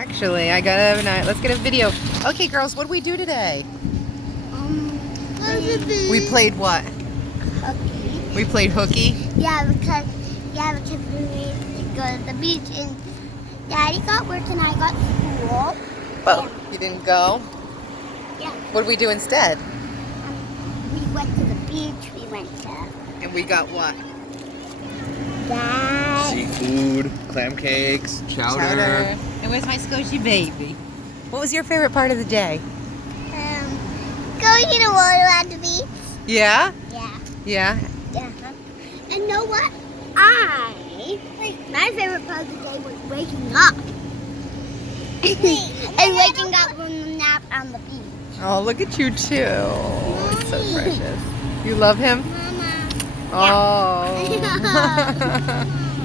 Actually, I got let's get a video. Okay, girls, what did we do today? We played what? Hooky. We played hooky. Yeah, because we need to go to the beach and Daddy got work and I got school. But you didn't go? Yeah. What did we do instead? We went to the beach. We went to And we got what? that. Seafood, clam cakes, chowder. And where's my Scotia baby? What was your favorite part of the day? Going in the water at the beach. Yeah? Yeah. Yeah? Yeah. And know what? My favorite part of the day was waking up. And waking up from the nap on the beach. Oh, look at you too. It's so precious. You love him? Mama. Oh.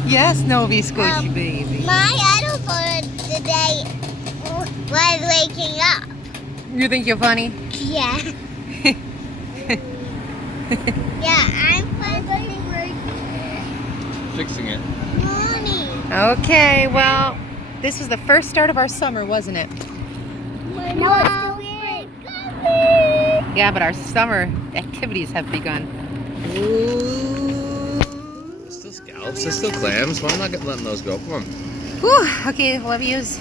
Yes, Novi Squishy baby. My idol for the day was waking up. You think you're funny? Yeah. Yeah, I'm funny. Fixing it. Mommy. Okay, well, this was the first start of our summer, wasn't it? No, it's still great. Yeah, but our summer activities have begun. There's still scallops, there's still clams. Why am I not letting those go? Come on. Whew, okay, love yous.